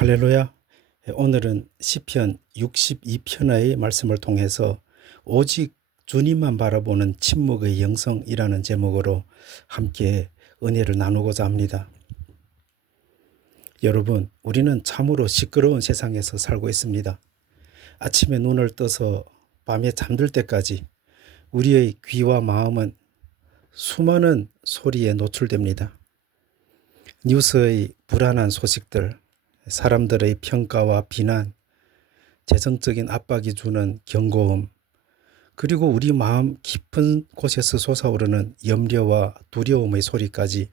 할렐루야. 오늘은 시편 62편의 말씀을 통해서 오직 주님만 바라보는 침묵의 영성이라는 제목으로 함께 은혜를 나누고자 합니다. 여러분, 우리는 참으로 시끄러운 세상에서 살고 있습니다. 아침에 눈을 떠서 밤에 잠들 때까지 우리의 귀와 마음은 수많은 소리에 노출됩니다. 뉴스의 불안한 소식들, 사람들의 평가와 비난, 재정적인 압박이 주는 경고음, 그리고 우리 마음 깊은 곳에서 솟아오르는 염려와 두려움의 소리까지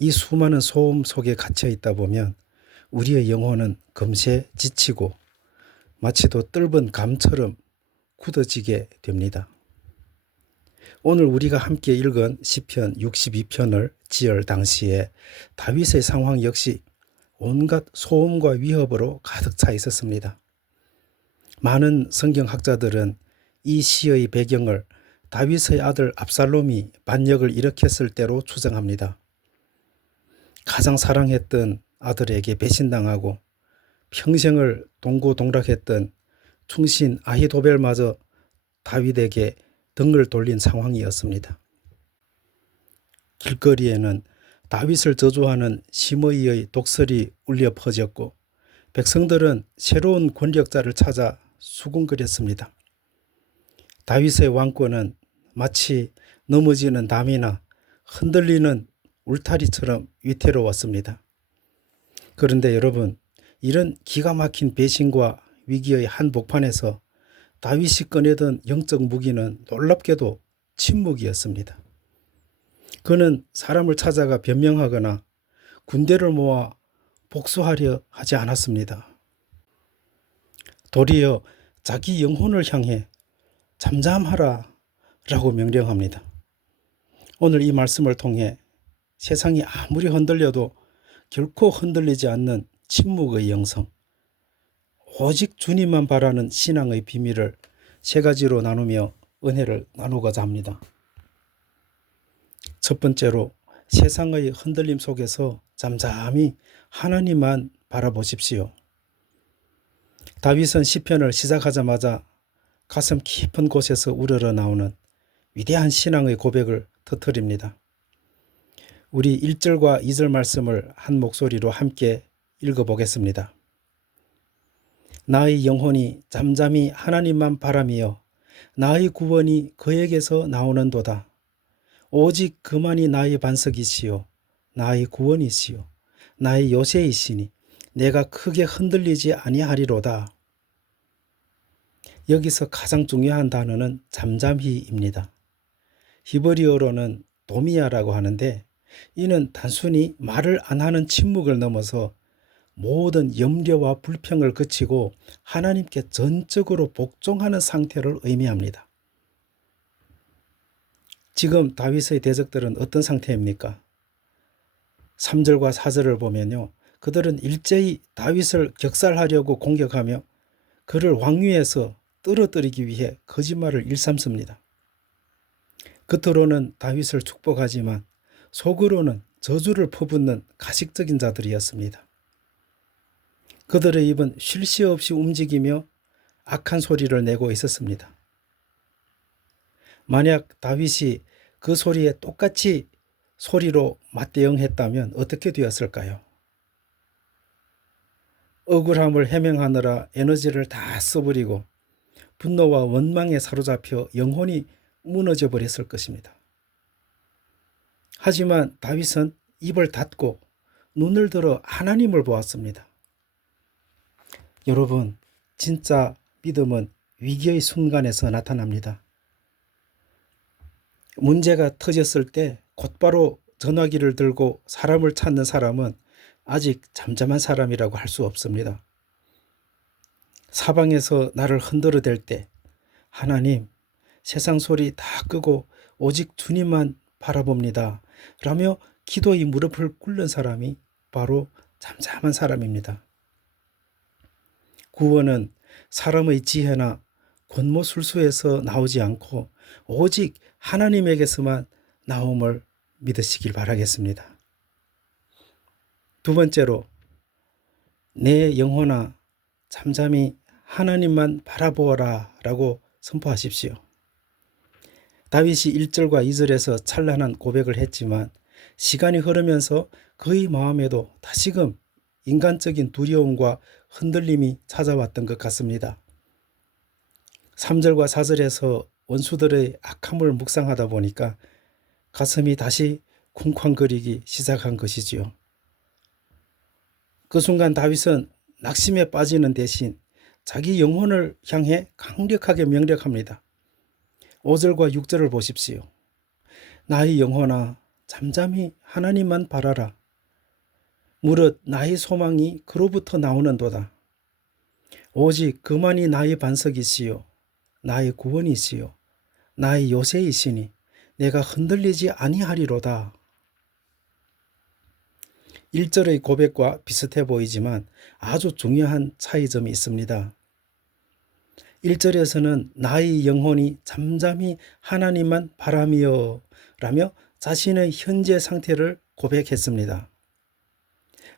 이 수많은 소음 속에 갇혀 있다 보면 우리의 영혼은 금세 지치고 마치도 뜰은 감처럼 굳어지게 됩니다. 오늘 우리가 함께 읽은 시편 62편을 지을 당시에 다윗의 상황 역시 온갖 소음과 위협으로 가득 차 있었습니다. 많은 성경학자들은 이 시의 배경을 다윗의 아들 압살롬이 반역을 일으켰을 때로 추정합니다. 가장 사랑했던 아들에게 배신당하고 평생을 동고동락했던 충신 아히도벨마저 다윗에게 등을 돌린 상황이었습니다. 길거리에는 다윗을 저주하는 심의의 독설이 울려 퍼졌고 백성들은 새로운 권력자를 찾아 수군거렸습니다. 다윗의 왕권은 마치 넘어지는 담이나 흔들리는 울타리처럼 위태로웠습니다. 그런데 여러분, 이런 기가 막힌 배신과 위기의 한복판에서 다윗이 꺼내던 영적 무기는 놀랍게도 침묵이었습니다. 그는 사람을 찾아가 변명하거나 군대를 모아 복수하려 하지 않았습니다. 도리어 자기 영혼을 향해 잠잠하라 라고 명령합니다. 오늘 이 말씀을 통해 세상이 아무리 흔들려도 결코 흔들리지 않는 침묵의 영성, 오직 주님만 바라는 신앙의 비밀을 세 가지로 나누며 은혜를 나누고자 합니다. 첫 번째로, 세상의 흔들림 속에서 잠잠히 하나님만 바라보십시오. 다윗은 시편을 시작하자마자 가슴 깊은 곳에서 우러러 나오는 위대한 신앙의 고백을 터뜨립니다. 우리 1절과 2절 말씀을 한 목소리로 함께 읽어보겠습니다. 나의 영혼이 잠잠히 하나님만 바라며 나의 구원이 그에게서 나오는도다. 오직 그만이 나의 반석이시요 나의 구원이시요 나의 요새이시니 내가 크게 흔들리지 아니하리로다. 여기서 가장 중요한 단어는 잠잠히입니다. 히브리어로는 도미야라고 하는데 이는 단순히 말을 안 하는 침묵을 넘어서 모든 염려와 불평을 그치고 하나님께 전적으로 복종하는 상태를 의미합니다. 지금 다윗의 대적들은 어떤 상태입니까? 3절과 4절을 보면요. 그들은 일제히 다윗을 격살하려고 공격하며 그를 왕위에서 떨어뜨리기 위해 거짓말을 일삼습니다. 겉으로는 다윗을 축복하지만 속으로는 저주를 퍼붓는 가식적인 자들이었습니다. 그들의 입은 쉴 새 없이 움직이며 악한 소리를 내고 있었습니다. 만약 다윗이 그 소리에 똑같이 소리로 맞대응했다면 어떻게 되었을까요? 억울함을 해명하느라 에너지를 다 써버리고 분노와 원망에 사로잡혀 영혼이 무너져 버렸을 것입니다. 하지만 다윗은 입을 닫고 눈을 들어 하나님을 보았습니다. 여러분, 진짜 믿음은 위기의 순간에서 나타납니다. 문제가 터졌을 때 곧바로 전화기를 들고 사람을 찾는 사람은 아직 잠잠한 사람이라고 할 수 없습니다. 사방에서 나를 흔들어댈 때 하나님, 세상 소리 다 끄고 오직 주님만 바라봅니다 라며 기도의 무릎을 꿇는 사람이 바로 잠잠한 사람입니다. 구원은 사람의 지혜나 권모술수에서 나오지 않고 오직 하나님에게서만 나옴을 믿으시길 바라겠습니다. 두 번째로, 내 영혼아 잠잠히 하나님만 바라보아라 라고 선포하십시오. 다윗이 1절과 2절에서 찬란한 고백을 했지만 시간이 흐르면서 그의 마음에도 다시금 인간적인 두려움과 흔들림이 찾아왔던 것 같습니다. 3절과 4절에서 원수들의 악함을 묵상하다 보니까 가슴이 다시 쿵쾅거리기 시작한 것이지요. 그 순간 다윗은 낙심에 빠지는 대신 자기 영혼을 향해 강력하게 명령합니다. 5절과 6절을 보십시오. 나의 영혼아 잠잠히 하나님만 바라라. 무릇 나의 소망이 그로부터 나오는도다. 오직 그만이 나의 반석이시요 나의 구원이시요 나의 요새이시니 내가 흔들리지 아니하리로다. 1절의 고백과 비슷해 보이지만 아주 중요한 차이점이 있습니다. 1절에서는 나의 영혼이 잠잠히 하나님만 바라며 라며 자신의 현재 상태를 고백했습니다.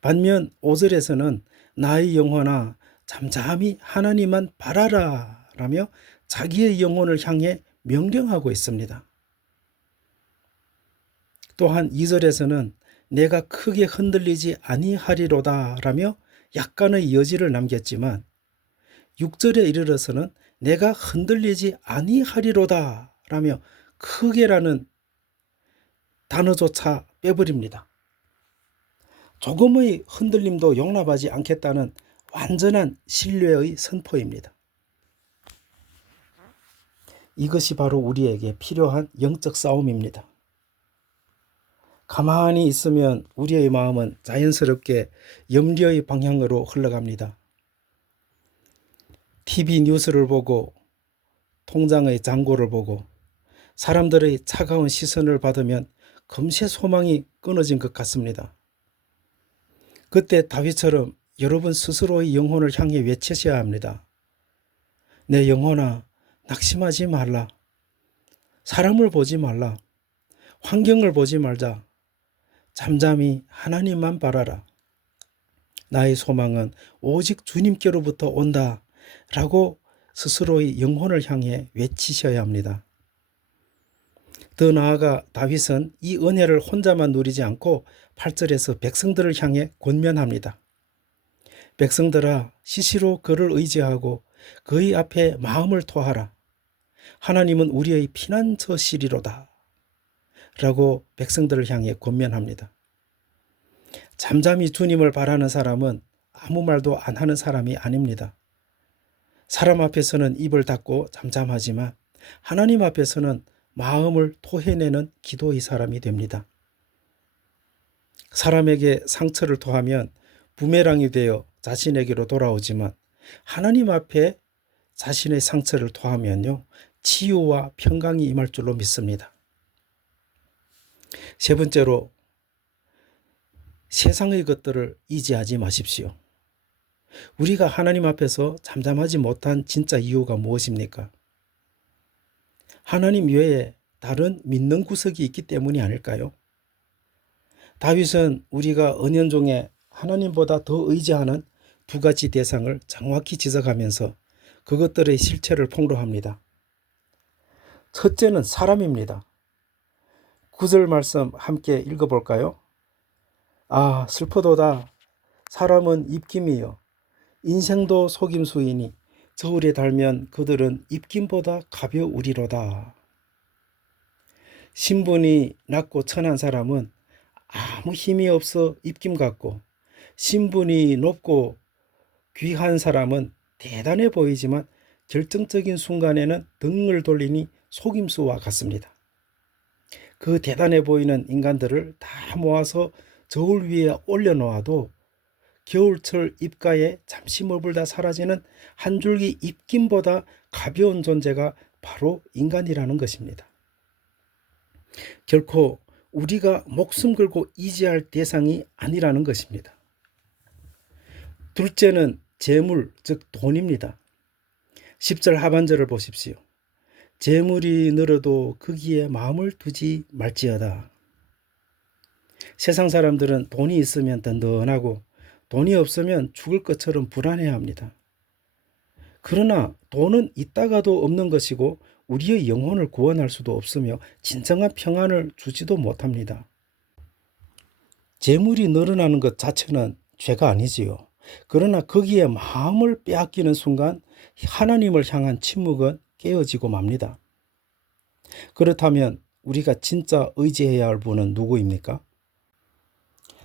반면 5절에서는 나의 영혼아 잠잠히 하나님만 바라라 라며 자기의 영혼을 향해 명령하고 있습니다. 또한 2절에서는 내가 크게 흔들리지 아니하리로다 라며 약간의 여지를 남겼지만 6절에 이르러서는 내가 흔들리지 아니하리로다 라며 크게라는 단어조차 빼버립니다. 조금의 흔들림도 용납하지 않겠다는 완전한 신뢰의 선포입니다. 이것이 바로 우리에게 필요한 영적 싸움입니다. 가만히 있으면 우리의 마음은 자연스럽게 염려의 방향으로 흘러갑니다. TV 뉴스를 보고 통장의 잔고를 보고 사람들의 차가운 시선을 받으면 금세 소망이 끊어진 것 같습니다. 그때 다윗처럼 여러분 스스로의 영혼을 향해 외치셔야 합니다. 내 영혼아 낙심하지 말라. 사람을 보지 말라. 환경을 보지 말자. 잠잠히 하나님만 바라라. 나의 소망은 오직 주님께로부터 온다 라고 스스로의 영혼을 향해 외치셔야 합니다. 더 나아가 다윗은 이 은혜를 혼자만 누리지 않고 8절에서 백성들을 향해 권면합니다. 백성들아 시시로 그를 의지하고 그의 앞에 마음을 토하라. 하나님은 우리의 피난처시리로다 라고 백성들을 향해 권면합니다. 잠잠히 주님을 바라는 사람은 아무 말도 안 하는 사람이 아닙니다. 사람 앞에서는 입을 닫고 잠잠하지만 하나님 앞에서는 마음을 토해내는 기도의 사람이 됩니다. 사람에게 상처를 토하면 부메랑이 되어 자신에게로 돌아오지만 하나님 앞에 자신의 상처를 토하면요 치유와 평강이 임할 줄로 믿습니다. 세 번째로 세상의 것들을 의지하지 마십시오. 우리가 하나님 앞에서 잠잠하지 못한 진짜 이유가 무엇입니까? 하나님 외에 다른 믿는 구석이 있기 때문이 아닐까요? 다윗은 우리가 은연중에 하나님보다 더 의지하는 두 가지 대상을 정확히 지적하면서 그것들의 실체를 폭로합니다. 첫째는 사람입니다. 9절 말씀 함께 읽어볼까요? 아 슬퍼도다 사람은 입김이요 인생도 속임수이니 저울에 달면 그들은 입김보다 가벼우리로다. 신분이 낮고 천한 사람은 아무 힘이 없어 입김 같고 신분이 높고 귀한 사람은 대단해 보이지만 결정적인 순간에는 등을 돌리니 속임수와 같습니다. 그 대단해 보이는 인간들을 다 모아서 저울 위에 올려놓아도 겨울철 입가에 잠시 머물다 사라지는 한 줄기 입김보다 가벼운 존재가 바로 인간이라는 것입니다. 결코 우리가 목숨 걸고 의지할 대상이 아니라는 것입니다. 둘째는 재물, 즉 돈입니다. 10절 하반절을 보십시오. 재물이 늘어도 거기에 마음을 두지 말지어다. 세상 사람들은 돈이 있으면 든든하고 돈이 없으면 죽을 것처럼 불안해합니다. 그러나 돈은 있다가도 없는 것이고 우리의 영혼을 구원할 수도 없으며 진정한 평안을 주지도 못합니다. 재물이 늘어나는 것 자체는 죄가 아니지요. 그러나 거기에 마음을 빼앗기는 순간 하나님을 향한 침묵은 깨어지고 맙니다. 그렇다면 우리가 진짜 의지해야 할 분은 누구입니까?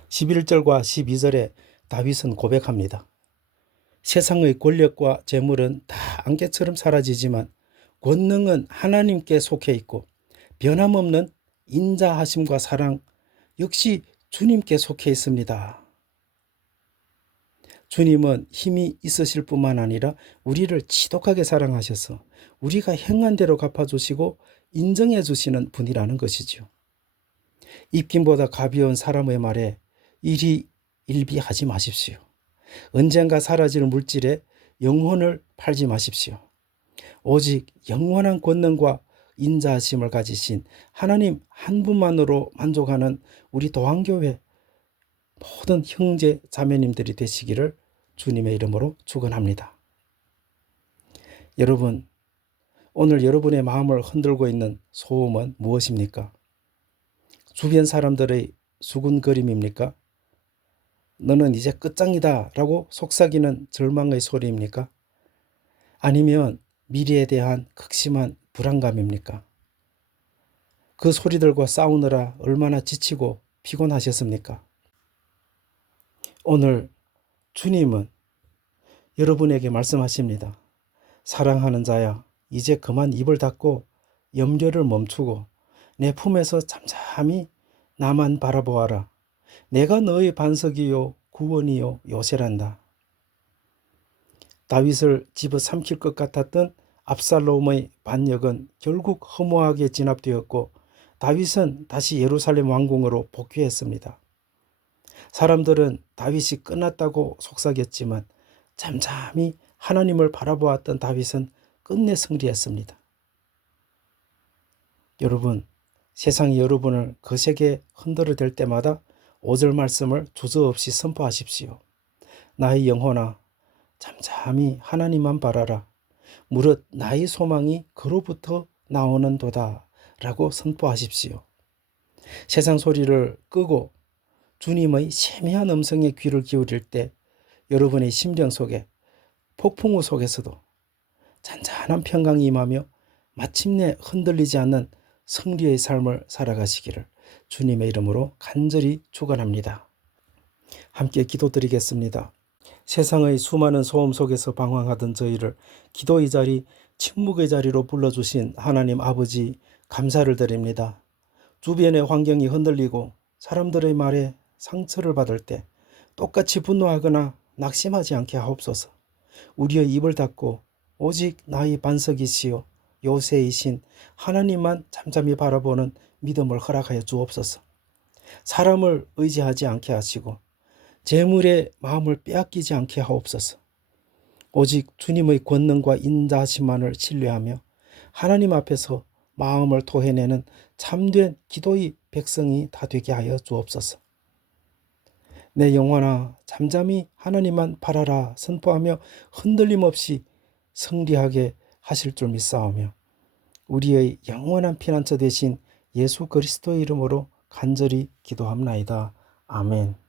11절과 12절에 다윗은 고백합니다. 세상의 권력과 재물은 다 안개처럼 사라지지만 권능은 하나님께 속해 있고 변함없는 인자하심과 사랑 역시 주님께 속해 있습니다. 주님은 힘이 있으실 뿐만 아니라 우리를 지독하게 사랑하셔서 우리가 행한 대로 갚아주시고 인정해 주시는 분이라는 것이죠. 입김보다 가벼운 사람의 말에 일희 일비하지 마십시오. 언젠가 사라질 물질에 영혼을 팔지 마십시오. 오직 영원한 권능과 인자하심을 가지신 하나님 한 분만으로 만족하는 우리 도안교회 모든 형제 자매님들이 되시기를 주님의 이름으로 축원합니다. 여러분, 오늘 여러분의 마음을 흔들고 있는 소음은 무엇입니까? 주변 사람들의 수군거림입니까? 너는 이제 끝장이다 라고 속삭이는 절망의 소리입니까? 아니면 미래에 대한 극심한 불안감입니까? 그 소리들과 싸우느라 얼마나 지치고 피곤하셨습니까? 오늘 주님은 여러분에게 말씀하십니다. 사랑하는 자야, 이제 그만 입을 닫고 염려를 멈추고 내 품에서 잠잠히 나만 바라보아라. 내가 너의 반석이요 구원이요 요새란다. 다윗을 집어삼킬 것 같았던 압살롬의 반역은 결국 허무하게 진압되었고 다윗은 다시 예루살렘 왕궁으로 복귀했습니다. 사람들은 다윗이 끝났다고 속삭였지만 잠잠히 하나님을 바라보았던 다윗은 끝내 승리했습니다. 여러분, 세상이 여러분을 거세게 흔들어댈 때마다 5절 말씀을 주저없이 선포하십시오. 나의 영혼아, 잠잠히 하나님만 바라라. 무릇 나의 소망이 그로부터 나오는도다 라고 선포하십시오. 세상 소리를 끄고 주님의 세미한 음성에 귀를 기울일 때 여러분의 심령 속에 폭풍우 속에서도 잔잔한 평강이 임하며 마침내 흔들리지 않는 승리의 삶을 살아가시기를 주님의 이름으로 간절히 축원합니다. 함께 기도드리겠습니다. 세상의 수많은 소음 속에서 방황하던 저희를 기도의 자리, 침묵의 자리로 불러주신 하나님 아버지 감사를 드립니다. 주변의 환경이 흔들리고 사람들의 말에 상처를 받을 때 똑같이 분노하거나 낙심하지 않게 하옵소서. 우리의 입을 닫고 오직 나의 반석이시요 요새이신 하나님만 잠잠히 바라보는 믿음을 허락하여 주옵소서. 사람을 의지하지 않게 하시고 재물에 마음을 빼앗기지 않게 하옵소서. 오직 주님의 권능과 인자하심만을 신뢰하며 하나님 앞에서 마음을 토해내는 참된 기도의 백성이 다 되게 하여 주옵소서. 내 영혼아, 잠잠히 하나님만 바라라 선포하며 흔들림 없이 승리하게 하실 줄 믿사오며 우리의 영원한 피난처 되신 예수 그리스도의 이름으로 간절히 기도합나이다. 아멘.